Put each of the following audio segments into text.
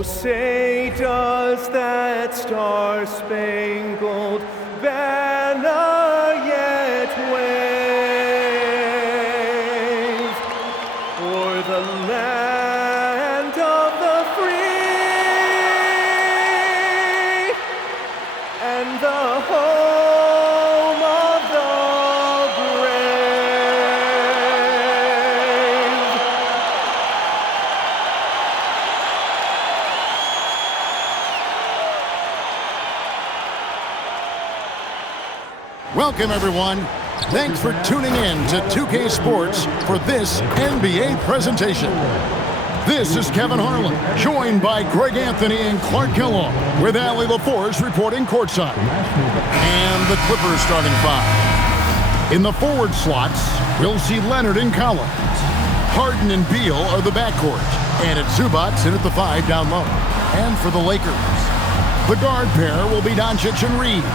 Oh, say does that star-spangled banner yet wave o'er the land of the free and the home of the Welcome, everyone. Thanks for tuning in to 2K Sports for this NBA presentation. This is Kevin Harlan, joined by Greg Anthony and Clark Kellogg, with Allie LaForce reporting courtside. And the Clippers starting five. In the forward slots, we'll see Leonard and Collins. Harden and Beal are the backcourt. And it's Zubac in at the five down low. And for the Lakers, the guard pair will be Doncic and Reeves.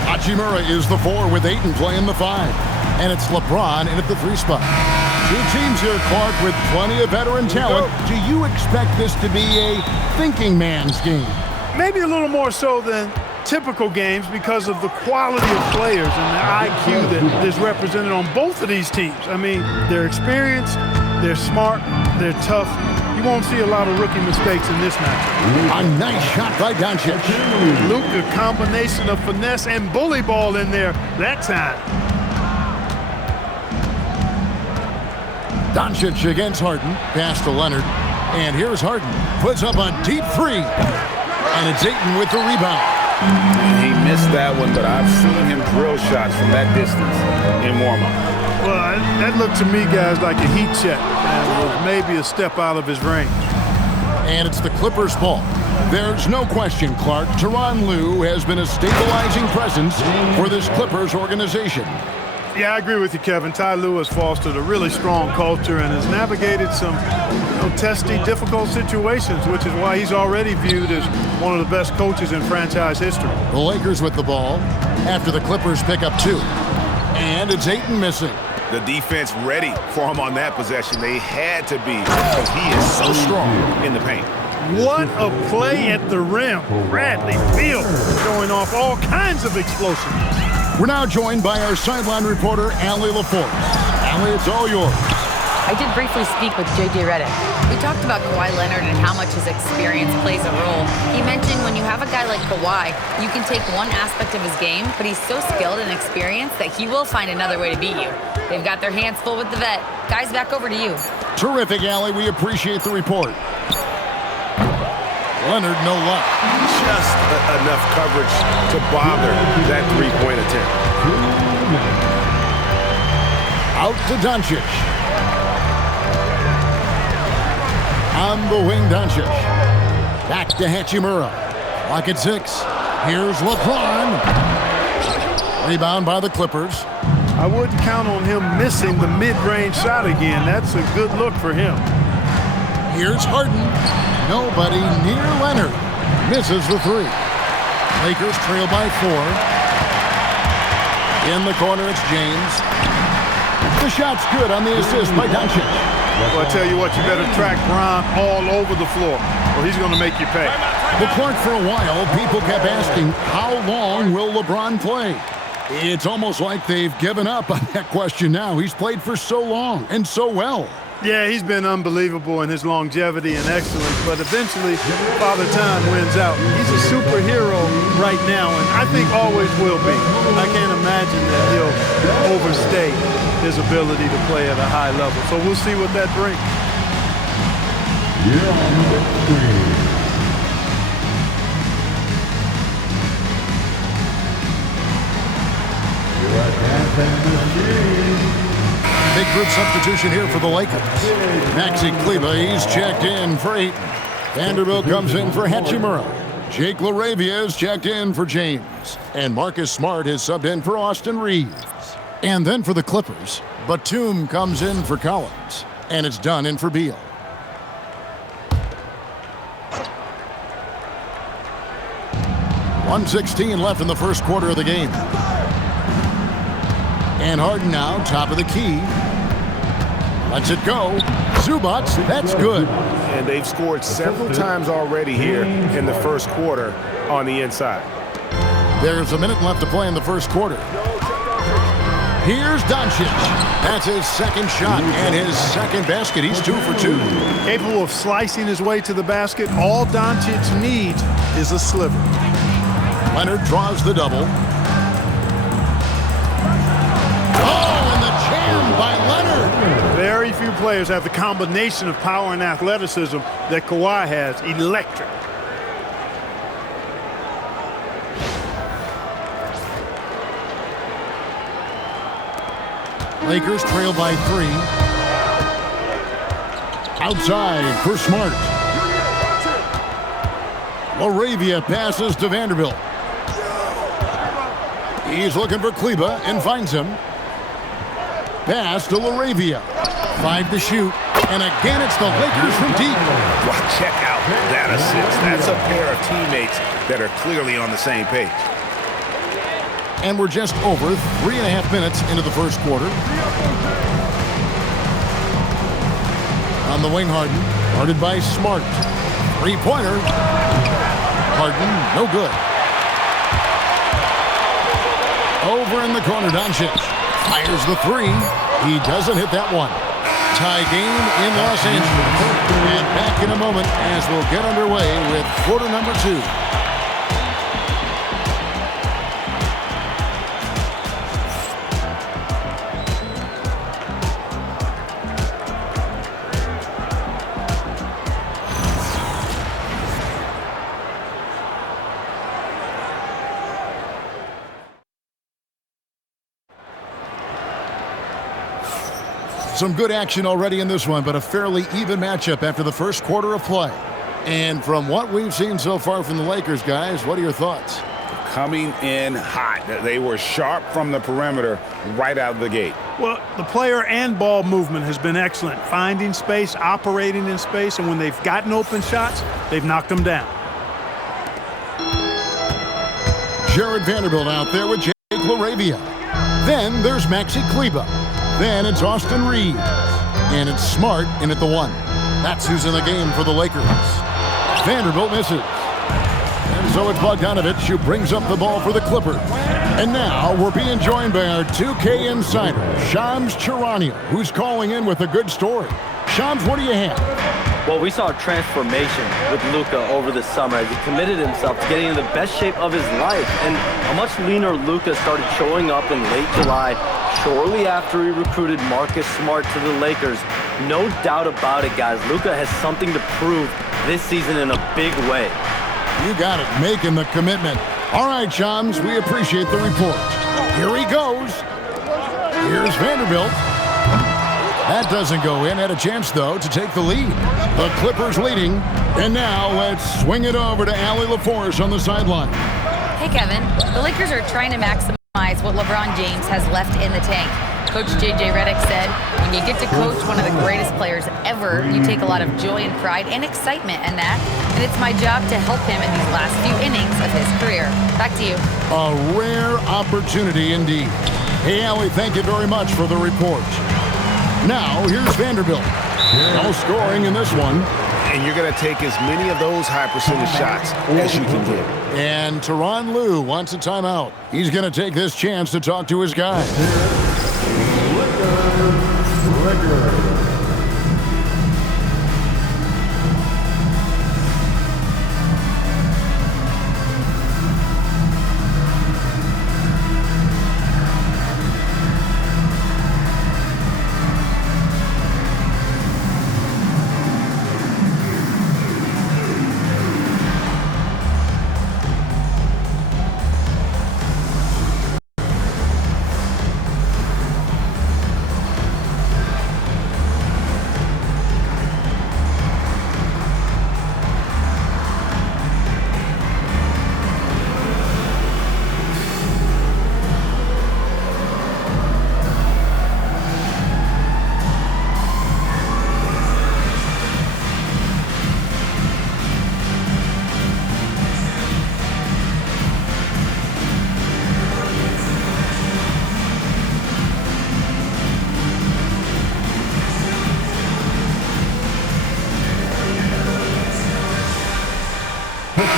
Hachimura is the four with Ayton playing the five. And it's LeBron in at the three spot. Two teams here, Clark, with plenty of veteran talent. Do you expect this to be a thinking man's game? Maybe a little more so than typical games because of the quality of players and the IQ that is represented on both of these teams. I mean, they're experienced, they're smart, they're tough. You won't see a lot of rookie mistakes in this matchup. A nice shot by Doncic. Luka, combination of finesse and bully ball in there that time. Doncic against Harden. Pass to Leonard. And here's Harden. Puts up a deep three. And it's Ayton with the rebound. He missed that one, but I've seen him drill shots from that distance in warm-up. Well, that looked to me, guys, like a heat check. And was maybe a step out of his range. And it's the Clippers' ball. There's no question, Clark. Tyronn Lue has been a stabilizing presence for this Clippers organization. Yeah, I agree with you, Kevin. Ty Lue has fostered a really strong culture and has navigated some testy, difficult situations, which is why he's already viewed as one of the best coaches in franchise history. The Lakers with the ball after the Clippers pick up two. And it's Ayton missing. The defense ready for him on that possession. They had to be because he is so strong in the paint. What a play at the rim. Bradley Beal showing off all kinds of explosiveness. We're now joined by our sideline reporter, Allie LaForce. Allie, it's all yours. I did briefly speak with J.J. Redick. We talked about Kawhi Leonard and how much his experience plays a role. He mentioned when you have a guy like Kawhi, you can take one aspect of his game, but he's so skilled and experienced that he will find another way to beat you. They've got their hands full with the vet. Guys, back over to you. Terrific, Allie. We appreciate the report. Leonard, no luck. Just enough coverage to bother that three-point attempt. Out to Doncic. On the wing, Doncic. Back to Hachimura. Lock at 6. Here's LeBron. Rebound by the Clippers. I wouldn't count on him missing the mid-range shot again. That's a good look for him. Here's Harden. Nobody near Leonard. Misses the three. Lakers trail by 4. In the corner, it's James. The shot's good on the assist by Doncic. Well, I tell you what, you better track Bron all over the floor, or he's going to make you pay. But Clark, for a while, people kept asking, how long will LeBron play? It's almost like they've given up on that question now. He's played for so long and so well. Yeah, he's been unbelievable in his longevity and excellence, but eventually, Father Time wins out. He's a superhero right now, and I think always will be. I can't imagine that he'll overstay his ability to play at a high level. So we'll see what that brings. Big group substitution here for the Lakers. Maxi Kleber, he's checked in for Ayton. Vanderbilt comes in for Hachimura. Jake LaRavia is checked in for James. And Marcus Smart is subbed in for Austin Reeves. And then for the Clippers, Batum comes in for Collins. And it's Dunn in for Beal. .116 left in the first quarter of the game. And Harden now, top of the key. Lets it go. Zubac, that's good. and they've scored several times already here in the first quarter on the inside. There's a minute left to play in the first quarter. Here's Doncic. That's his second shot and his second basket. He's 2 for 2. Capable of slicing his way to the basket. All Doncic needs is a sliver. Leonard draws the double. Oh, and the jam by Leonard. Very few players have the combination of power and athleticism that Kawhi has. Electric. Lakers trail by 3. Outside for Smart. Laravia passes to Vanderbilt. He's looking for Kleba and finds him. Pass to Laravia. 5 to shoot. And again, it's the Lakers from deep. Wow, check out that assist. That's a pair of teammates that are clearly on the same page. And we're just over 3.5 minutes into the first quarter. On the wing, Harden. Guarded by Smart. Three-pointer. Harden, no good. Over in the corner, Doncic. Fires the 3. He doesn't hit that one. Tie game in Los Angeles. And back in a moment as we'll get underway with quarter number 2. Some good action already in this one, but a fairly even matchup after the first quarter of play. And from what we've seen so far from the Lakers, guys, what are your thoughts? Coming in hot. They were sharp from the perimeter right out of the gate. Well, the player and ball movement has been excellent. Finding space, operating in space, and when they've gotten open shots, they've knocked them down. Jared Vanderbilt out there with Jake Laravia. Then there's Maxi Kleba. Then it's Austin Reeves. And it's Smart in at the 1. That's who's in the game for the Lakers. Vanderbilt misses. And so it's Bogdanovich who brings up the ball for the Clippers. And now we're being joined by our 2K insider, Shams Charania, who's calling in with a good story. Shams, what do you have? Well, we saw a transformation with Luka over the summer as he committed himself to getting in the best shape of his life. And a much leaner Luka started showing up in late July, shortly after he recruited Marcus Smart to the Lakers. No doubt about it, guys. Luka has something to prove this season in a big way. You got it, making the commitment. All right, Shams, we appreciate the report. Here he goes. Here's Vanderbilt. That doesn't go in. Had a chance, though, to take the lead. The Clippers leading. And now let's swing it over to Allie LaForce on the sideline. Hey, Kevin. The Lakers are trying to maximize what LeBron James has left in the tank. Coach J.J. Redick said, when you get to coach one of the greatest players ever, you take a lot of joy and pride and excitement in that. And it's my job to help him in these last few innings of his career. Back to you. A rare opportunity indeed. Hey, Allie, thank you very much for the report. Now, here's Vanderbilt. No scoring in this one. And you're going to take as many of those high percentage shots as you can get. And Tyronn Lue wants a timeout. He's going to take this chance to talk to his guys.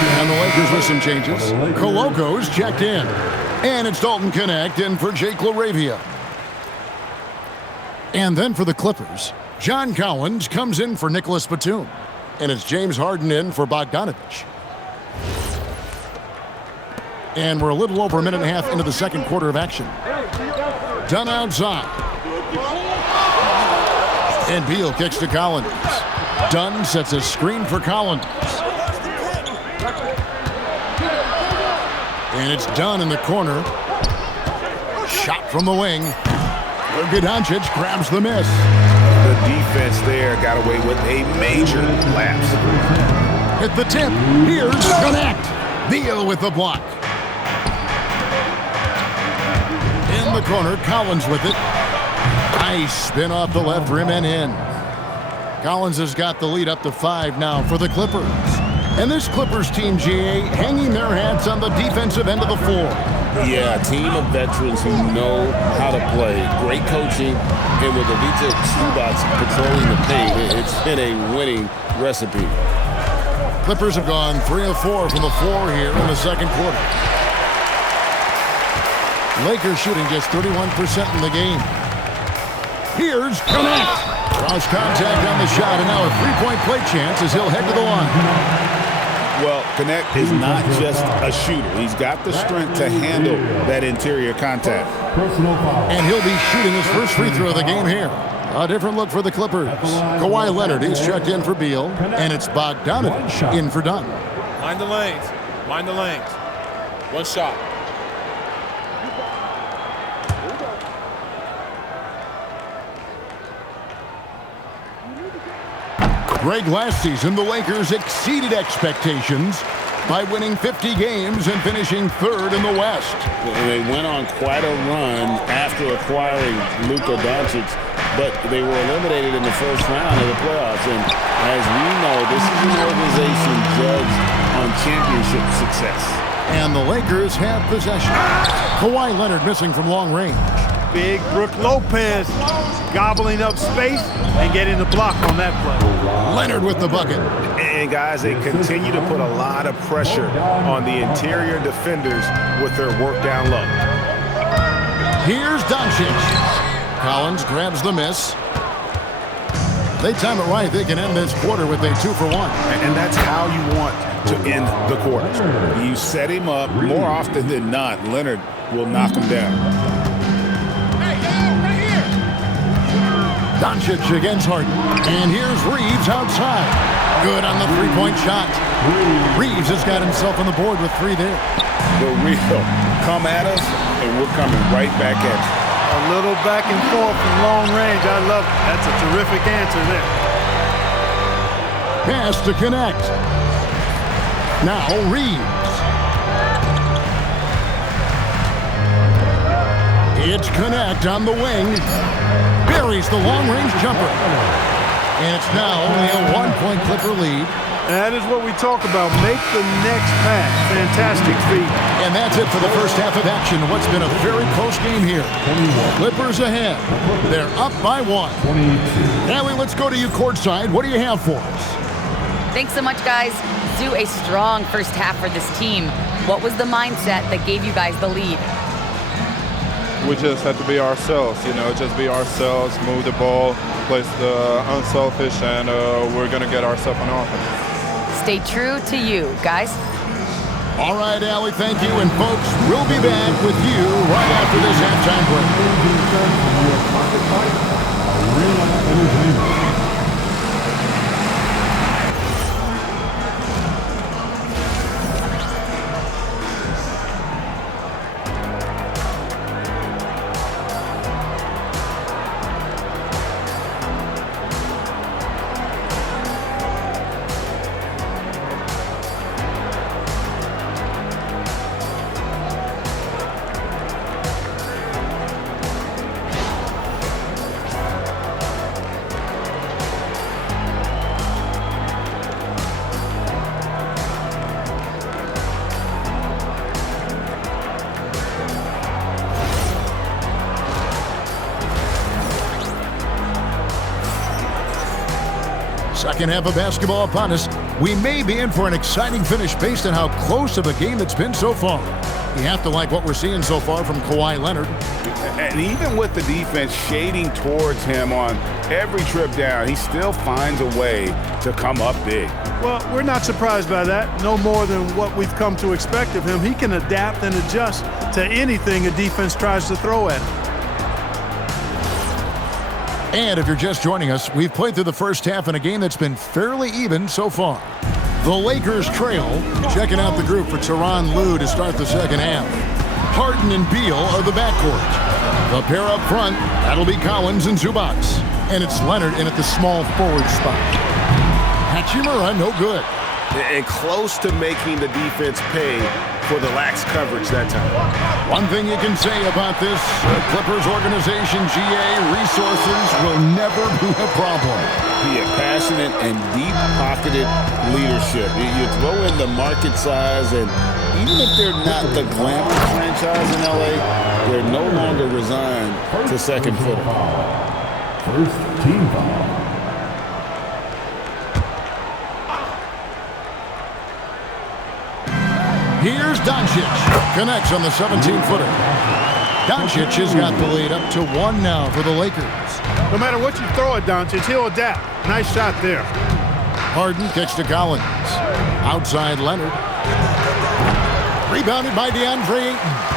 And the Lakers with some changes. Coloco's checked in. And it's Dalton Connect in for Jake LaRavia. And then for the Clippers, John Collins comes in for Nicholas Batum. And it's James Harden in for Bogdanovich. And we're a little over a minute and a half into the second quarter of action. Dunn outside. And Beal kicks to Collins. Dunn sets a screen for Collins. And it's Dunn in the corner. Shot from the wing. Luka Doncic grabs the miss. The defense there got away with a major lapse. Hit the tip. Here's Connect. Beal with the block. In the corner, Collins with it. Nice spin off the left rim and in. Collins has got the lead up to 5 now for the Clippers. And this Clippers team, GA, hanging their hats on the defensive end of the floor. Yeah, a team of veterans who know how to play. Great coaching, and with Ivica Zubac patrolling the paint, it's been a winning recipe. Clippers have gone 3 of 4 from the floor here in the second quarter. Lakers shooting just 31% in the game. Here's Connect. Cross contact on the shot, and now a three-point play chance as he'll head to the line. Well, Connect is not just a shooter. He's got the strength to handle that interior contact. And he'll be shooting his first free throw of the game here. A different look for the Clippers. Kawhi Leonard, he's checked in for Beal, and it's Bogdanovich in for Dunn. Mind the lanes. Mind the lanes. One shot. Greg, last season, the Lakers exceeded expectations by winning 50 games and finishing 3rd in the West. They went on quite a run after acquiring Luka Doncic, but they were eliminated in the first round of the playoffs. And as we know, this is an organization judged on championship success. And the Lakers have possession. Kawhi Leonard missing from long range. Big Brook Lopez gobbling up space and getting the block on that play. Leonard with the bucket. And guys, they continue to put a lot of pressure on the interior defenders with their work down low. Here's Doncic. Collins grabs the miss. They time it right. They can end this quarter with a 2-for-1. And that's how you want to end the quarter. You set him up more often than not. Leonard will knock him down. Doncic against Harden. And here's Reeves outside. Good on the three-point shot. Reeves has got himself on the board with 3 there. The real come at us, and we're coming right back at you. A little back and forth from long range. I love it. That's a terrific answer there. Pass to Connect. Now Reeves. It's Connect on the wing. Buries the long-range jumper. And it's now only a 1-point Clipper lead. And that is what we talk about. Make the next pass. Fantastic feat. And that's it for the first half of action. What's been a very close game here. Clippers ahead. They're up by 1. Allie, let's go to you courtside. What do you have for us? Thanks so much, guys. Zoo, a strong first half for this team. What was the mindset that gave you guys the lead? We just had to be ourselves, just be ourselves, move the ball, play the unselfish, and we're going to get ourselves on offense. Stay true to you, guys. All right, Allie, thank you. And folks, we'll be back with you right after this halftime break. second half of basketball upon us. We may be in for an exciting finish based on how close of a game it's been so far. You have to like what we're seeing so far from Kawhi Leonard. And even with the defense shading towards him on every trip down, he still finds a way to come up big. Well, we're not surprised by that. No more than what we've come to expect of him. He can adapt and adjust to anything a defense tries to throw at him. And if you're just joining us, we've played through the first half in a game that's been fairly even so far. The Lakers trail. Checking out the group for Tyronn Lue to start the second half. Harden and Beal are the backcourt. The pair up front, that'll be Collins and Zubac. And it's Leonard in at the small forward spot. Hachimura, no good. And close to making the defense pay for the lax coverage that time. One thing you can say about this Clippers organization, GA, resources will never be a problem. He had passionate and deep-pocketed leadership. You throw in the market size, and even if they're not the glamour franchise in LA, they're no longer resigned to second fiddle. First team foul. Here's Doncic. Connects on the 17-footer. Doncic has got the lead up to 1 now for the Lakers. No matter what you throw at Doncic, he'll adapt. Nice shot there. Harden kicks to Collins. Outside Leonard. Rebounded by DeAndre Ayton.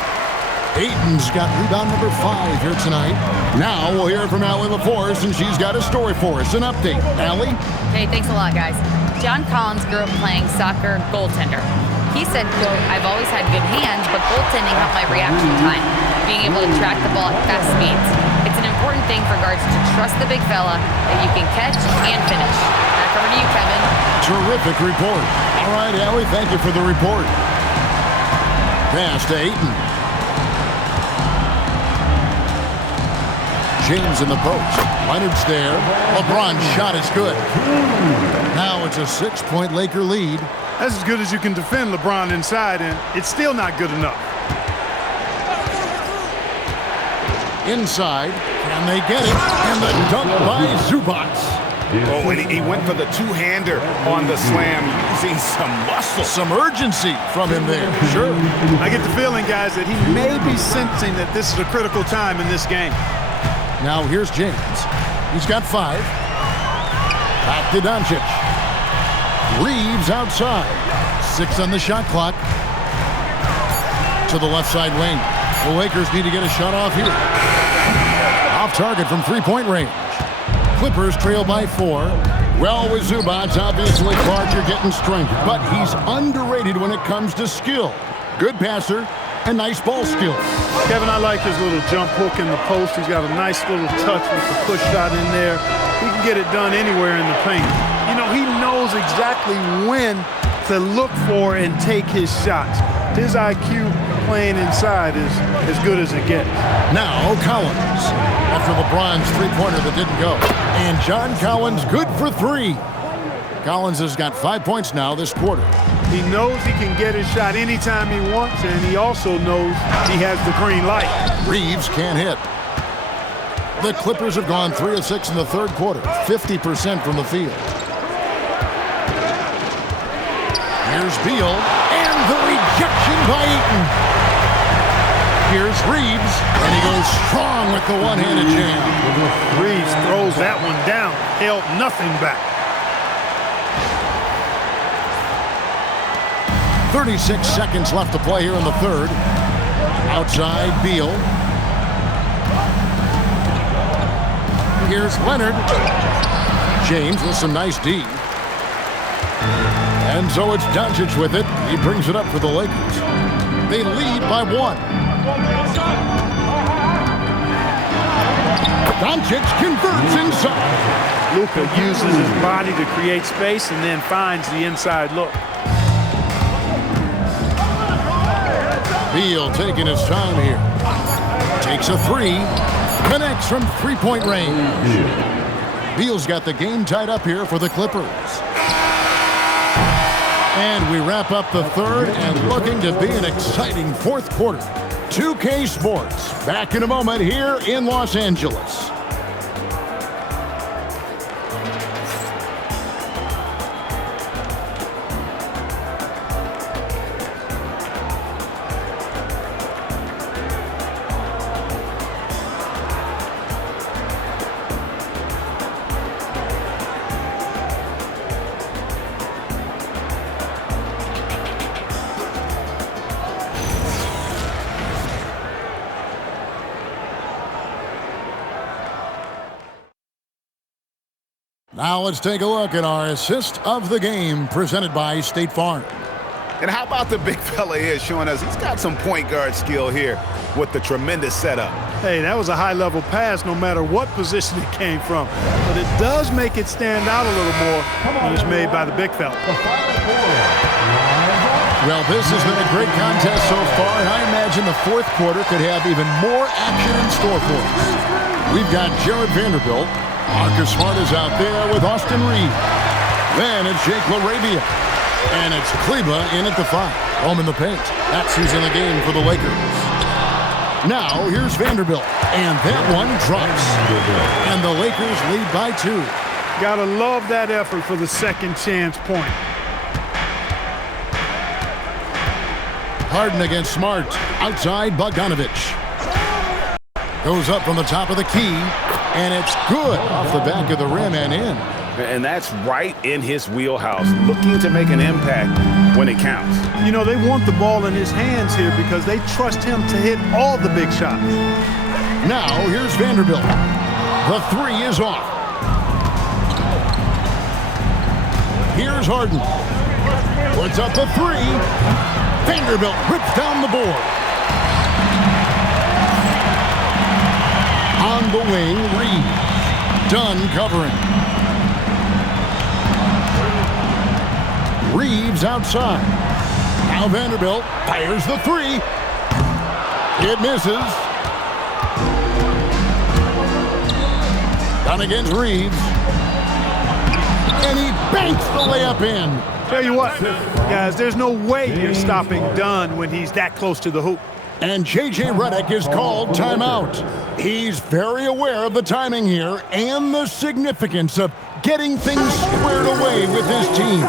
Ayton's got rebound number 5 here tonight. Now we'll hear from Allie LaForce, and she's got a story for us. An update. Allie? Hey, thanks a lot, guys. John Collins grew up playing soccer goaltender. He said, quote, "I've always had good hands, but goaltending helped my reaction time, being able to track the ball at fast speeds. It's an important thing for guards to trust the big fella that you can catch and finish." Back over to you, Kevin. Terrific report. All right, Allie, thank you for the report. Pass to Ayton. James in the post. Leonard's there. LeBron's shot is good. Now it's a 6-point Laker lead. That's as good as you can defend LeBron inside, and it's still not good enough. Inside, can they get it? And the dunk by Zubac. Oh, and he went for the two-hander on the slam, using some muscle. Some urgency from him there. Sure. I get the feeling, guys, that he may be sensing that this is a critical time in this game. Now here's James. He's got 5. Back to Doncic. Reeves outside. 6 on the shot clock. To the left side wing. The Lakers need to get a shot off here. Off target from 3-point range. Clippers trail by 4. Well, with Zubac, obviously Clark, you're getting strength, but he's underrated when it comes to skill. Good passer and nice ball skills. Kevin, I like his little jump hook in the post. He's got a nice little touch with the push shot in there. He can get it done anywhere in the paint. You know, he knows exactly when to look for and take his shots. His IQ playing inside is as good as it gets. Now Collins, after LeBron's 3-pointer that didn't go. And John Collins good for 3. Collins has got 5 points now this quarter. He knows he can get his shot anytime he wants, and he also knows he has the green light. Reeves can't hit. The Clippers have gone 3 of 6 in the third quarter, 50% from the field. Here's Beal, and the rejection by Ayton. Here's Reeves, and he goes strong with the one-handed jam. Reeves throws that one down, held nothing back. 36 seconds left to play here in the third. Outside, Beal. Here's Leonard. James with some nice D. And so it's Doncic with it. He brings it up for the Lakers. They lead by 1. Doncic converts inside. Luka uses his body to create space and then finds the inside look. Beal taking his time here. Takes a 3. Connects from 3-point range. Beal's got the game tied up here for the Clippers. And we wrap up the third and looking to be an exciting fourth quarter. 2K Sports, back in a moment here in Los Angeles. Now let's take a look at our assist of the game presented by State Farm. And how about the big fella here showing us he's got some point guard skill here with the tremendous setup. Hey, that was a high-level pass no matter what position it came from. But it does make it stand out a little more when it's made by the big fella. Well, this has been a great contest so far, and I imagine the fourth quarter could have even more action in store for us. We've got Jared Vanderbilt. Marcus Smart is out there with Austin Reed. Then it's Jake LaRavia. And it's Kleba in at the 5. Home in the paint. That's who's in the game for the Lakers. Now, here's Vanderbilt. And that one drops. And the Lakers lead by 2. Gotta love that effort for the second chance point. Harden against Smart. Outside Bogdanovich. Goes up from the top of the key. And it's good off the back of the rim and in. And that's right in his wheelhouse, looking to make an impact when it counts. You know, they want the ball in his hands here because they trust him to hit all the big shots. Now, here's Vanderbilt. The 3 is off. Here's Harden. Puts up the 3. Vanderbilt rips down the board. On the wing, Reed. Dunn covering. Reeves outside. Now Vanderbilt fires the 3. It misses. Down against Reeves. And he banks the layup in. Tell you what, guys, there's no way you're stopping Dunn when he's that close to the hoop. And J.J. Redick is called timeout. He's very aware of the timing here and the significance of getting things squared away with his team.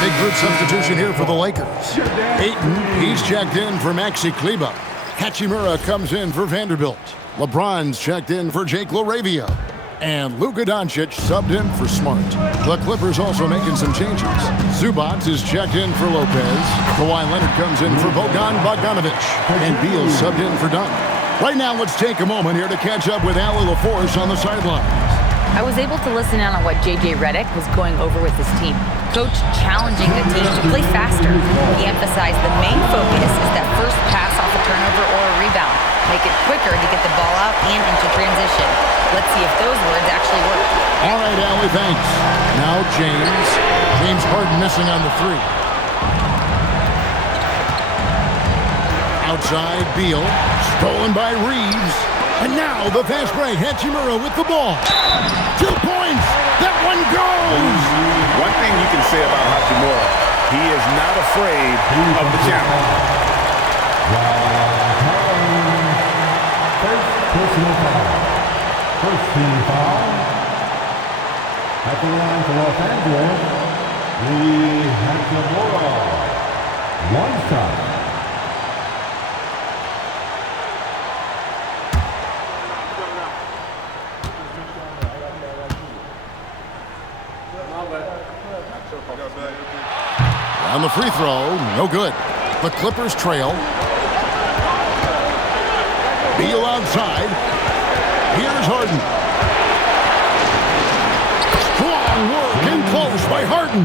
Big group substitution here for the Lakers. Ayton, he's checked in for Maxi Kleba. Hachimura comes in for Vanderbilt. LeBron's checked in for Jake LaRavia. And Luka Doncic subbed in for Smart. The Clippers also making some changes. Zubac is checked in for Lopez. Kawhi Leonard comes in for Bogdanovich. And Beal subbed in for Dunn. Right now, let's take a moment here to catch up with Allie LaForce on the sidelines. I was able to listen in on what J.J. Redick was going over with his team. Coach challenging the team to play faster. He emphasized the main focus is that first pass off a turnover or a rebound. Make it quicker to get the ball out and into transition. Let's see if those words actually work. All right, Allie, thanks. Now James. James Harden missing on the 3. Outside, Beal. Stolen by Reeves. And now the fast break. Hachimura with the ball. 2 points. That one goes. One thing you can say about Hachimura, he is not afraid of the challenge. First personal foul. First team foul. At the line for Los Angeles, Hachimura. 1 shot. On the free throw, no good. The Clippers trail. Beal outside. Here's Harden. Strong work and close by Harden.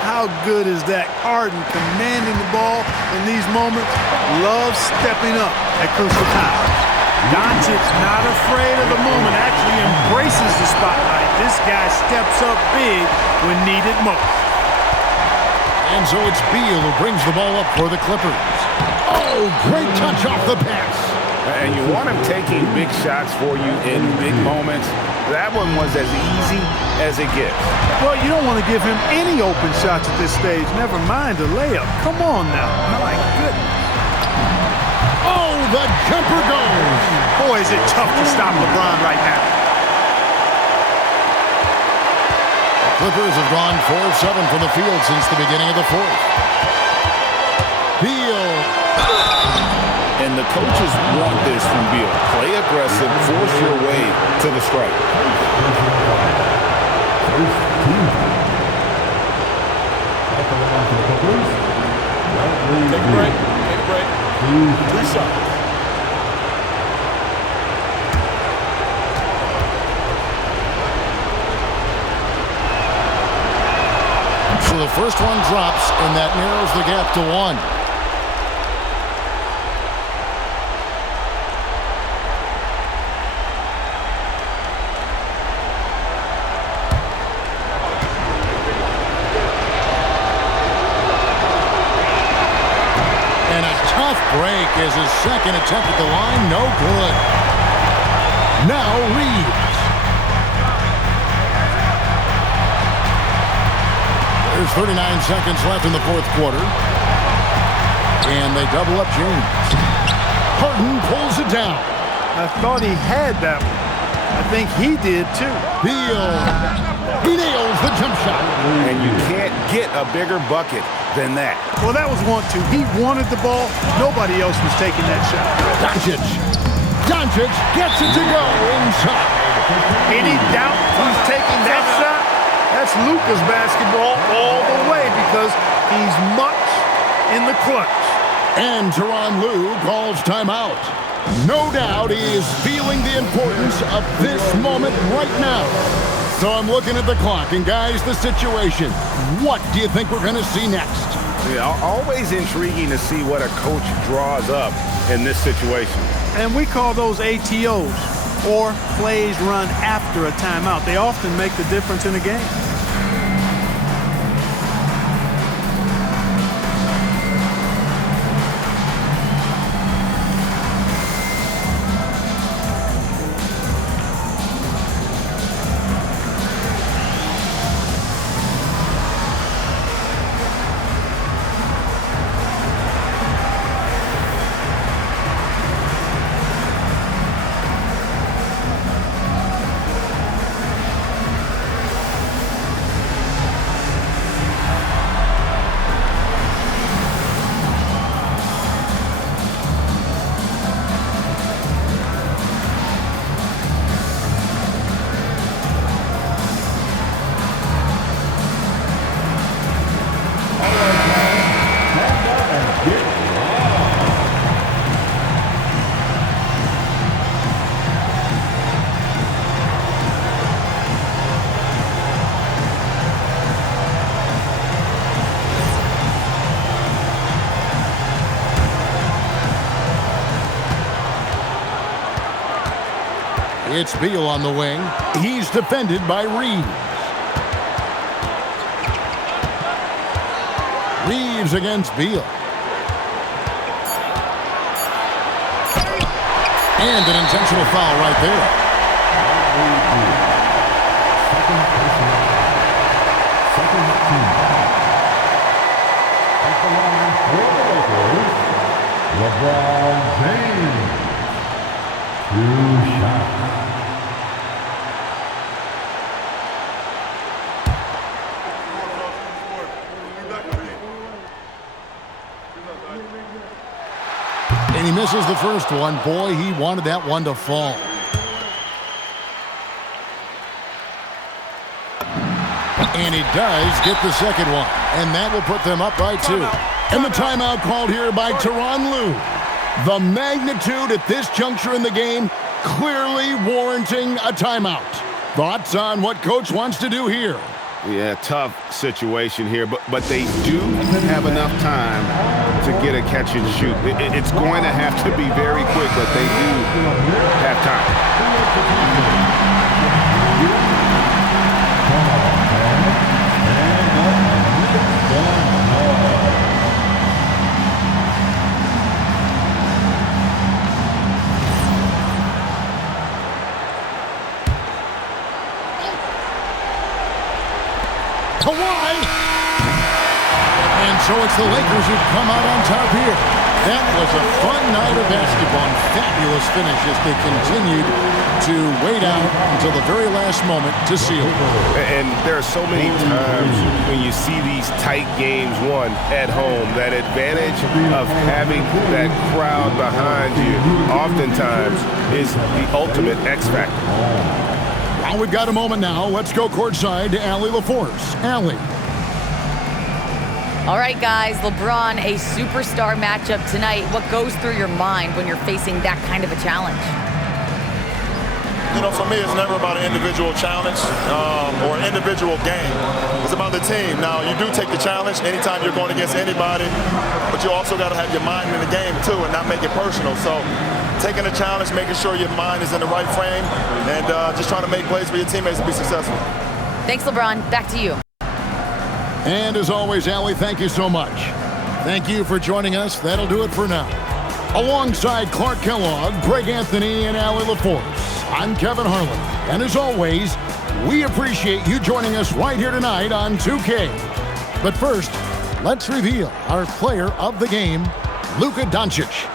How good is that? Harden commanding the ball in these moments. Loves stepping up at crucial times. Doncic not afraid of the moment, actually embraces the spotlight. This guy steps up big when needed most. And so it's Beal who brings the ball up for the Clippers. Oh, great touch off the pass. And you want him taking big shots for you in big moments. That one was as easy as it gets. Well, you don't want to give him any open shots at this stage, never mind a layup. Come on now. My goodness. Oh, the jumper goes. Boy, is it tough to stop LeBron right now. Clippers have gone 4-7 from the field since the beginning of the 4th. Beal. And the coaches want this from Beal. Play aggressive, force your way to the strike. First team foul. At the line for the Clippers. Take a break. Take a break. 2 shots. the first one drops, and that narrows the gap to 1. And a tough break as his second attempt at the line, no good. Now Reeves. There's 39 seconds left in the fourth quarter. And they double up James. Harden pulls it down. I thought he had that one. I think he did too. Beal. He nails the jump shot. And you can't get a bigger bucket than that. Well, that was 1-2. He wanted the ball. Nobody else was taking that shot. Doncic gets it to go inside. Any doubt who's taking that shot? That's Luka's basketball all the way because he's much in the clutch. And Tyronn Lue calls timeout. No doubt he is feeling the importance of this moment right now. So I'm looking at the clock, and guys, the situation. What do you think we're going to see next? Yeah, always intriguing to see what a coach draws up in this situation. And we call those ATOs, or plays run after a timeout. They often make the difference in a game. It's Beal on the wing. He's defended by Reeves. Reeves against Beal. And an intentional foul right there. Second team. At the line for the Lakers, LeBron James. 2 shots. And he misses the first one. Boy, he wanted that one to fall. And he does get the second one. And that will put them up by 2. And the timeout called here by Tyronn Lue. The magnitude at this juncture in the game clearly warranting a timeout. Thoughts on what Coach wants to do here? Yeah, tough situation here, but they do have enough time to get a catch and shoot. It's going to have to be very quick, but they do have time. Kawhi! And so it's the Lakers who come out on top here. That was a fun night of basketball and fabulous finish as they continued to wait out until the very last moment to seal it. And there are so many times when you see these tight games won at home, that advantage of having that crowd behind you oftentimes is the ultimate X factor. Well, we've got a moment now. Let's go courtside to Allie LaForce. Allie. All right, guys, LeBron, a superstar matchup tonight. What goes through your mind when you're facing that kind of a challenge? for me, it's never about an individual challenge or an individual game. It's about the team. Now, you do take the challenge anytime you're going against anybody, but you also got to have your mind in the game, too, and not make it personal. So taking the challenge, making sure your mind is in the right frame, and just trying to make plays for your teammates to be successful. Thanks, LeBron. Back to you. And as always, Allie, thank you so much. Thank you for joining us. That'll do it for now. Alongside Clark Kellogg, Greg Anthony, and Allie LaForce, I'm Kevin Harlan. And as always, we appreciate you joining us right here tonight on 2K. But first, let's reveal our player of the game, Luka Doncic.